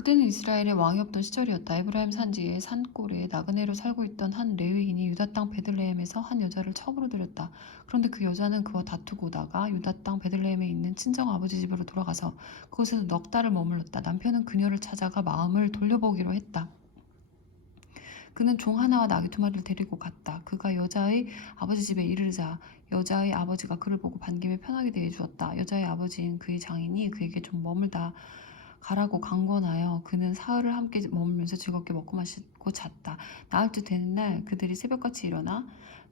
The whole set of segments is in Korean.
그때는 이스라엘에 왕이 없던 시절이었다. 에브라임 산지의 산골에 나그네로 살고 있던 한 레위인이 유다 땅 베들레헴에서 한 여자를 첩으로 들였다. 그런데 그 여자는 그와 다투고 오다가 유다 땅 베들레헴에 있는 친정 아버지 집으로 돌아가서 그곳에서 넉 달을 머물렀다. 남편은 그녀를 찾아가 마음을 돌려보기로 했다. 그는 종 하나와 나귀 두 마리를 데리고 갔다. 그가 여자의 아버지 집에 이르자 여자의 아버지가 그를 보고 반김에 편하게 대해주었다. 여자의 아버지인 그의 장인이 그에게 좀 머물다 가라고 강권하여 그는 사흘을 함께 머물면서 즐겁게 먹고 마시고 잤다. 나흘 째 되는 날 그들이 새벽같이 일어나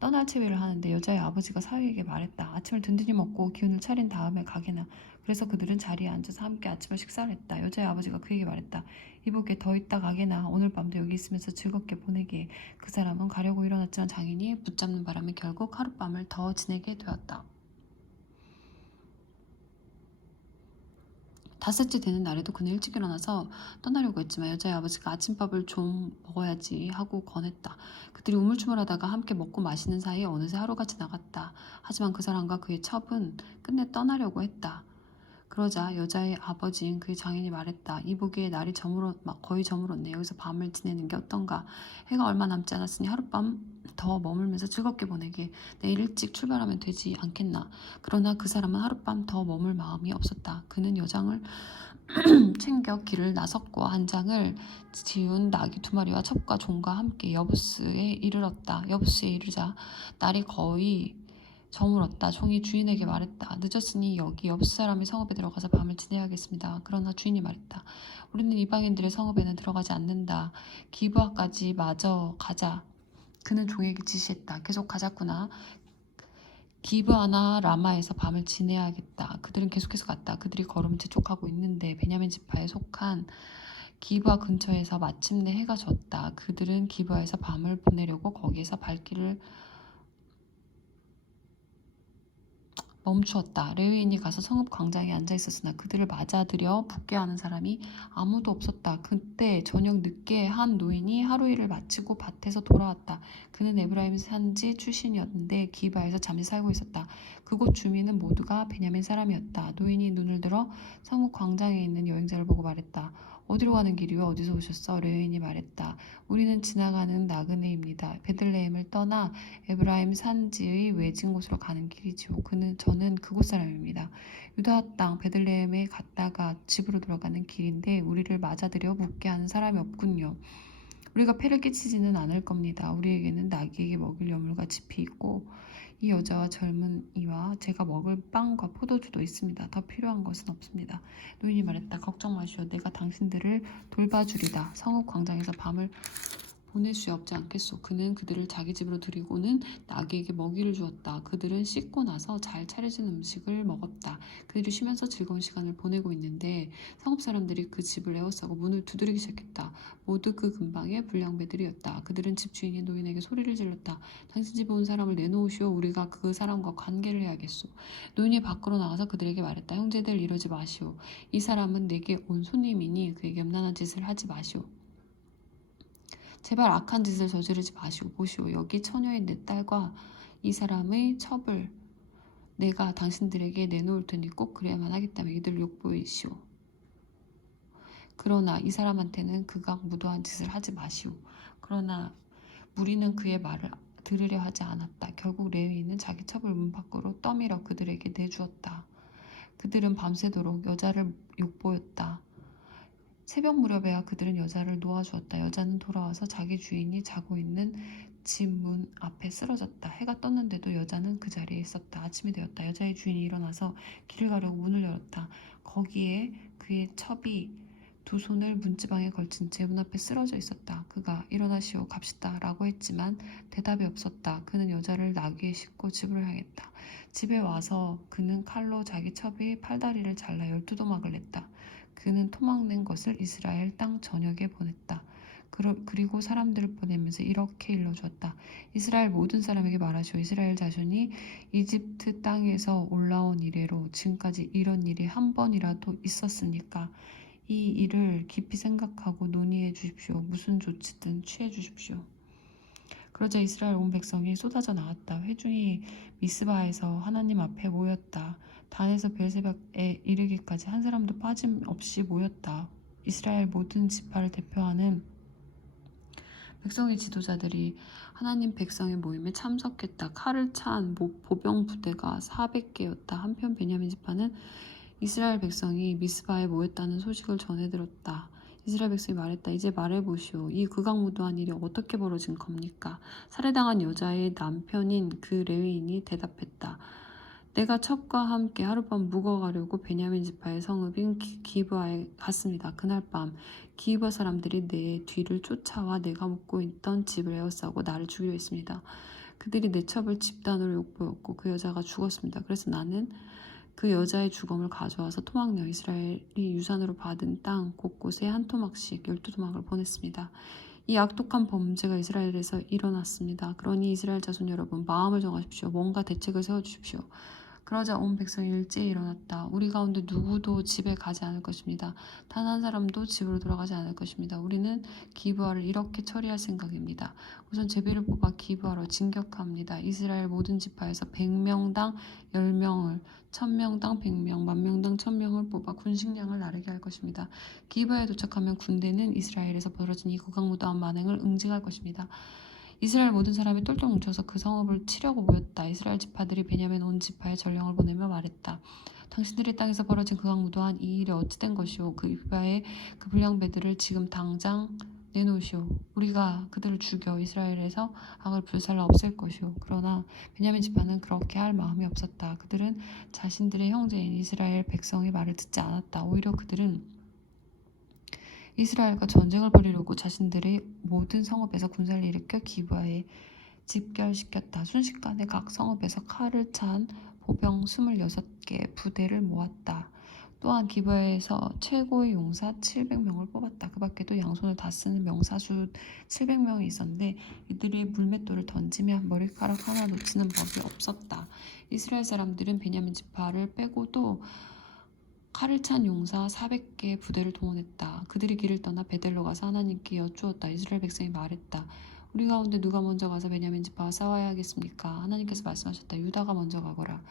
떠날 채비를 하는데 여자의 아버지가 사위에게 말했다. 아침을 든든히 먹고 기운을 차린 다음에 가게나. 그래서 그들은 자리에 앉아서 함께 아침을 식사를 했다. 여자의 아버지가 그에게 말했다. 이보게 더 있다 가게나. 오늘 밤도 여기 있으면서 즐겁게 보내게. 그 사람은 가려고 일어났지만 장인이 붙잡는 바람에 결국 하룻밤을 더 지내게 되었다. 닷새째 되는 날에도 그는 일찍 일어나서 떠나려고 했지만 여자의 아버지가 아침밥을 좀 먹어야지 하고 권했다. 그들이 우물쭈물하다가 함께 먹고 마시는 사이에 어느새 하루가 지나갔다. 하지만 그 사람과 그의 첩은 끝내 떠나려고 했다. 그러자 여자의 아버지인 그의 장인이 말했다. 이보기에 날이 거의 저물었네. 여기서 밤을 지내는 게 어떤가. 해가 얼마 남지 않았으니 하룻밤 더 머물면서 즐겁게 보내게. 내일 일찍 출발하면 되지 않겠나. 그러나 그 사람은 하룻밤 더 머물 마음이 없었다. 그는 여장을 챙겨 길을 나섰고 한 장을 지운 나귀 두 마리와 첩과 종과 함께 여부스에 이르렀다. 여부스에 이르자 날이 거의 저물었다. 종이 주인에게 말했다. 늦었으니 여기 옆 사람의 성읍에 들어가서 밤을 지내야겠습니다. 그러나 주인이 말했다. 우리는 이방인들의 성읍에는 들어가지 않는다. 기브아까지 마저 가자. 그는 종에게 지시했다. 계속 가자꾸나. 기브아나 라마에서 밤을 지내야겠다. 그들은 계속해서 갔다. 그들이 걸음을 재촉하고 있는데 베냐민 지파에 속한 기브아 근처에서 마침내 해가 졌다. 그들은 기브아에서 밤을 보내려고 거기에서 발길을 멈추었다. 레위인이 가서 성읍 광장에 앉아 있었으나 그들을 맞아들여 붙게 하는 사람이 아무도 없었다. 그때 저녁 늦게 한 노인이 하루 일을 마치고 밭에서 돌아왔다. 그는 에브라임 산지 출신이었는데 기바에서 잠시 살고 있었다. 그곳 주민은 모두가 베냐민 사람이었다. 노인이 눈을 들어 성읍 광장에 있는 여행자를 보고 말했다. 어디로 가는 길이요? 어디서 오셨어? 레위인이 말했다. 우리는 지나가는 나그네입니다. 베들레헴을 떠나 에브라임 산지의 외진 곳으로 가는 길이지요. 저는 그곳 사람입니다. 유다 땅 베들레헴에 갔다가 집으로 돌아가는 길인데 우리를 맞아들여 묻게 하는 사람이 없군요. 우리가 폐를 끼치지는 않을 겁니다. 우리에게는 나귀에게 먹일 여물과 짚이 있고 이 여자와 젊은이와 제가 먹을 빵과 포도주도 있습니다. 더 필요한 것은 없습니다. 노인이 말했다. 걱정 마시오. 내가 당신들을 돌봐주리다. 성읍 광장에서 밤을 보낼 수 없지 않겠소. 그는 그들을 자기 집으로 들이고는 나귀에게 먹이를 주었다. 그들은 씻고 나서 잘 차려진 음식을 먹었다. 그들이 쉬면서 즐거운 시간을 보내고 있는데 성읍 사람들이 그 집을 에워싸고 문을 두드리기 시작했다. 모두 그 근방의 불량배들이었다. 그들은 집주인이 노인에게 소리를 질렀다. 당신 집에 온 사람을 내놓으시오. 우리가 그 사람과 관계를 해야겠소. 노인이 밖으로 나가서 그들에게 말했다. 형제들 이러지 마시오. 이 사람은 내게 온 손님이니 그에게 음란한 짓을 하지 마시오. 제발 악한 짓을 저지르지 마시오. 보시오. 여기 처녀인 내 딸과 이 사람의 첩을 내가 당신들에게 내놓을 테니 꼭 그래야만 하겠다며 이들을 욕보이시오. 그러나 이 사람한테는 극악 무도한 짓을 하지 마시오. 그러나 무리는 그의 말을 들으려 하지 않았다. 결국 레위인은 자기 첩을 문 밖으로 떠밀어 그들에게 내주었다. 그들은 밤새도록 여자를 욕보였다. 새벽 무렵에야 그들은 여자를 놓아주었다. 여자는 돌아와서 자기 주인이 자고 있는 집 문 앞에 쓰러졌다. 해가 떴는데도 여자는 그 자리에 있었다. 아침이 되었다. 여자의 주인이 일어나서 길을 가려고 문을 열었다. 거기에 그의 첩이 두 손을 문지방에 걸친 채 문 앞에 쓰러져 있었다. 그가 일어나시오 갑시다 라고 했지만 대답이 없었다. 그는 여자를 나귀에 싣고 집으로 향했다. 집에 와서 그는 칼로 자기 첩의 팔다리를 잘라 12도막을 냈다. 그는 토막낸 것을 이스라엘 땅 전역에 보냈다. 그리고 사람들을 보내면서 이렇게 일러주었다. 이스라엘 모든 사람에게 말하시오. 이스라엘 자손이 이집트 땅에서 올라온 이래로 지금까지 이런 일이 한 번이라도 있었으니까 이 일을 깊이 생각하고 논의해 주십시오. 무슨 조치든 취해 주십시오. 그러자 이스라엘 온 백성이 쏟아져 나왔다. 회중이 미스바에서 하나님 앞에 모였다. 단에서 베르세바에 이르기까지 한 사람도 빠짐없이 모였다. 이스라엘 모든 지파를 대표하는 백성의 지도자들이 하나님 백성의 모임에 참석했다. 칼을 찬 보병 부대가 400개였다. 한편 베냐민 지파는 이스라엘 백성이 미스바에 모였다는 소식을 전해 들었다. 이스라엘 백성이 말했다. 이제 말해보시오. 이 극악무도한 일이 어떻게 벌어진 겁니까? 살해당한 여자의 남편인 그 레위인이 대답했다. 내가 첩과 함께 하룻밤 묵어가려고 베냐민 지파의 성읍인 기브아에 갔습니다. 그날 밤 기브아 사람들이 내 뒤를 쫓아와 내가 묵고 있던 집을 에워싸고 나를 죽이려 했습니다. 그들이 내 첩을 집단으로 욕보였고 그 여자가 죽었습니다. 그래서 나는 그 여자의 주검을 가져와서 토막내어 이스라엘이 유산으로 받은 땅 곳곳에 한 토막씩 12토막을 보냈습니다. 이 악독한 범죄가 이스라엘에서 일어났습니다. 그러니 이스라엘 자손 여러분, 마음을 정하십시오. 뭔가 대책을 세워주십시오. 그러자 온 백성이 일제히 일어났다. 우리 가운데 누구도 집에 가지 않을 것입니다. 단 한 사람도 집으로 돌아가지 않을 것입니다. 우리는 기브아를 이렇게 처리할 생각입니다. 우선 제비를 뽑아 기브아로 진격합니다. 이스라엘 모든 지파에서 100명당 10명을, 1000명당 100명, 10,000명당 1000명을 뽑아 군식량을 나르게 할 것입니다. 기브아에 도착하면 군대는 이스라엘에서 벌어진 이 극악무도한 만행을 응징할 것입니다. 이스라엘 모든 사람이 똘똘 뭉쳐서 그 성읍을 치려고 모였다. 이스라엘 지파들이 베냐민 온 지파에 전령을 보내며 말했다. 당신들의 땅에서 벌어진 극악무도한 이 일이 어찌 된 것이오. 그 기브아의 그 불량배들을 지금 당장 내놓으시오. 우리가 그들을 죽여 이스라엘에서 악을 불살라 없앨 것이오. 그러나 베냐민 지파는 그렇게 할 마음이 없었다. 그들은 자신들의 형제인 이스라엘 백성의 말을 듣지 않았다. 오히려 그들은 이스라엘과 전쟁을 벌이려고 자신들의 모든 성읍에서 군사를 일으켜 기브아에 집결시켰다. 순식간에 각 성읍에서 칼을 찬 보병 26개 부대를 모았다. 또한 기브아에서 최고의 용사 700명을 뽑았다. 그 밖에도 양손을 다 쓰는 명사수 700명이 있었는데 이들이 물맷돌을 던지며 머리카락 하나 놓치는 법이 없었다. 이스라엘 사람들은 베냐민 지파를 빼고도 칼을 찬 용사 400개 부대를 동원했다. 그들이 길을 떠나 베델로 가서 하나님께 여쭈었다. 이스라엘 백성이 말했다. 우리 가운데 누가 먼저 가서 베냐민 지파와 싸워야 하겠습니까? 하나님께서 말씀하셨다. 유다가 먼저 가거라.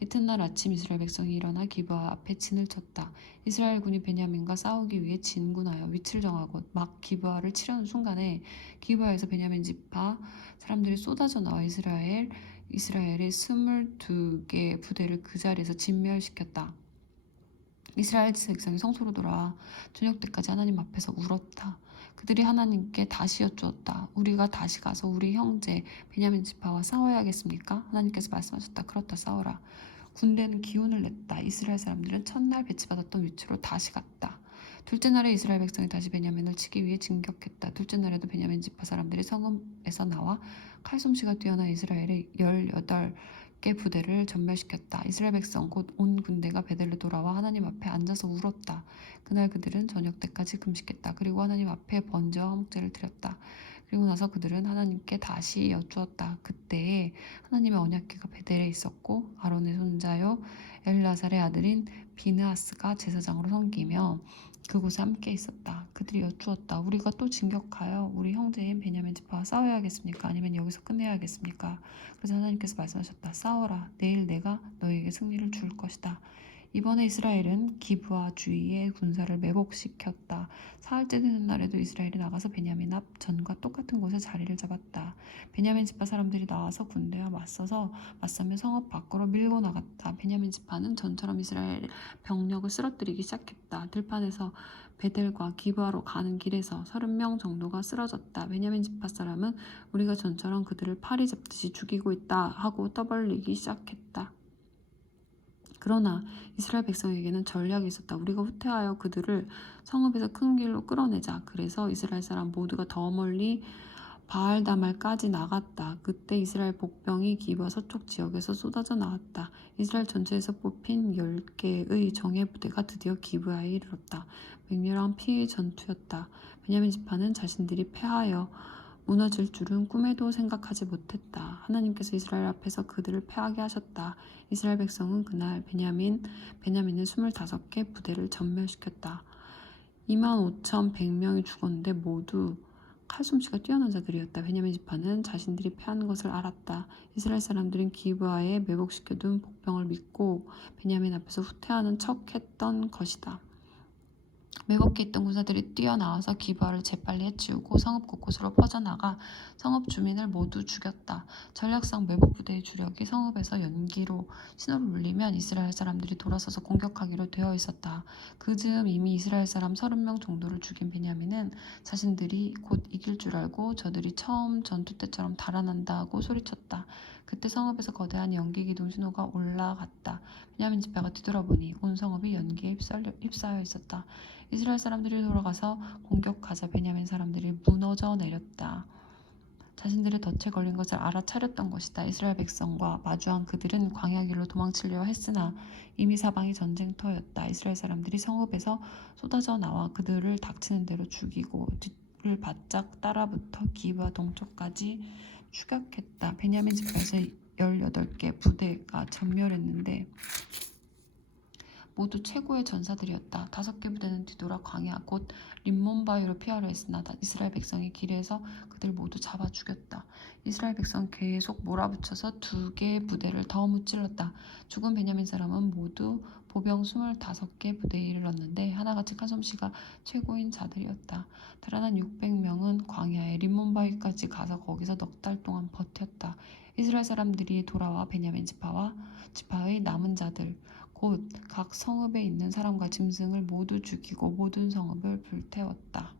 이튿날 아침 이스라엘 백성이 일어나 기브아 앞에 진을 쳤다. 이스라엘 군이 베냐민과 싸우기 위해 진군하여 위치를 정하고 막 기브아를 치려는 순간에 기브아에서 베냐민 지파 사람들이 쏟아져 나와 이스라엘의 22개 부대를 그 자리에서 진멸시켰다. 이스라엘 백성이 성소로 돌아와 저녁 때까지 하나님 앞에서 울었다. 그들이 하나님께 다시 여쭈었다. 우리가 다시 가서 우리 형제 베냐민 지파와 싸워야겠습니까? 하나님께서 말씀하셨다. 그렇다, 싸워라. 군대는 기운을 냈다. 이스라엘 사람들은 첫날 배치받았던 위치로 다시 갔다. 둘째 날에 이스라엘 백성이 다시 베냐민을 치기 위해 진격했다. 둘째 날에도 베냐민 지파 사람들이 성읍에서 나와 칼솜씨가 뛰어난 이스라엘의 18개 부대를 전멸시켰다. 이스라엘 백성 곧 온 군대가 베델로 돌아와 하나님 앞에 앉아서 울었다. 그날 그들은 저녁 때까지 금식했다. 그리고 하나님 앞에 번제와 화목제를 드렸다. 그리고 나서 그들은 하나님께 다시 여쭈었다. 그때에 하나님의 언약궤가 베델에 있었고 아론의 손자요 엘라살의 아들인 비느하스가 제사장으로 섬기며 그곳에 함께 있었다. 그들이 여쭈었다. 우리가 또 진격하여 우리 형제인 베냐민 지파와 싸워야겠습니까? 아니면 여기서 끝내야겠습니까? 그래서 하나님께서 말씀하셨다. 싸워라. 내일 내가 너에게 승리를 줄 것이다. 이번에 이스라엘은 기브아 주위의 군사를 매복시켰다. 사흘째 되는 날에도 이스라엘이 나가서 베냐민 앞 전과 똑같은 곳에 자리를 잡았다. 베냐민 지파 사람들이 나와서 군대와 맞서며 성읍 밖으로 밀고 나갔다. 베냐민 지파는 전처럼 이스라엘 병력을 쓰러뜨리기 시작했다. 들판에서 베델과 기브아로 가는 길에서 30명 정도가 쓰러졌다. 베냐민 지파 사람은 우리가 전처럼 그들을 파리 잡듯이 죽이고 있다 하고 떠벌리기 시작했다. 그러나 이스라엘 백성에게는 전략이 있었다. 우리가 후퇴하여 그들을 성읍에서 큰 길로 끌어내자. 그래서 이스라엘 사람 모두가 더 멀리 바알다말까지 나갔다. 그때 이스라엘 복병이 기브아 서쪽 지역에서 쏟아져 나왔다. 이스라엘 전체에서 뽑힌 10개의 정예 부대가 드디어 기브아에 이르렀다. 맹렬한 피의 전투였다. 베냐민 지파는 자신들이 패하여 무너질 줄은 꿈에도 생각하지 못했다. 하나님께서 이스라엘 앞에서 그들을 패하게 하셨다. 이스라엘 백성은 그날 베냐민의 25개 부대를 전멸시켰다. 25,100명이 죽었는데 모두 칼솜씨가 뛰어난 자들이었다. 베냐민 지파는 자신들이 패한 것을 알았다. 이스라엘 사람들은 기브아에 매복시켜둔 복병을 믿고 베냐민 앞에서 후퇴하는 척했던 것이다. 매복해 있던 군사들이 뛰어나와서 기부아를 재빨리 해치우고 성읍 곳곳으로 퍼져나가 성읍 주민을 모두 죽였다. 전략상 매복 부대의 주력이 성읍에서 연기로 신호를 울리면 이스라엘 사람들이 돌아서서 공격하기로 되어 있었다. 그즈음 이미 이스라엘 사람 30명 정도를 죽인 베냐민은 자신들이 곧 이길 줄 알고 저들이 처음 전투 때처럼 달아난다고 소리쳤다. 그때 성읍에서 거대한 연기 기둥 신호가 올라갔다. 베냐민 지파가 뒤돌아보니 온 성읍이 연기에 휩싸여 있었다. 이스라엘 사람들이 돌아가서 공격하자 베냐민 사람들이 무너져 내렸다. 자신들의 덫에 걸린 것을 알아차렸던 것이다. 이스라엘 백성과 마주한 그들은 광야길로 도망치려 했으나 이미 사방이 전쟁터였다. 이스라엘 사람들이 성읍에서 쏟아져 나와 그들을 닥치는 대로 죽이고 뒤를 바짝 따라붙어 기브아 동쪽까지 추격했다. 베냐민 지파에서 18개 부대가 전멸했는데 모두 최고의 전사들이었다. 5개 부대는 뒤돌아 광야 곧 림몬 바위로 피하려 했으나 이스라엘 백성이 길에서 그들 모두 잡아 죽였다. 이스라엘 백성은 계속 몰아붙여서 2개의 부대를 더 무찔렀다. 죽은 베냐민 사람은 모두 보병 25개 부대에 이르렀는데 하나같이 칼솜씨가 최고인 자들이었다. 달아난 600명은 광야에 림몬 바위까지 가서 거기서 넉 달 동안 버텼다. 이스라엘 사람들이 돌아와 베냐민 지파의 남은 자들 곧 각 성읍에 있는 사람과 짐승을 모두 죽이고 모든 성읍을 불태웠다.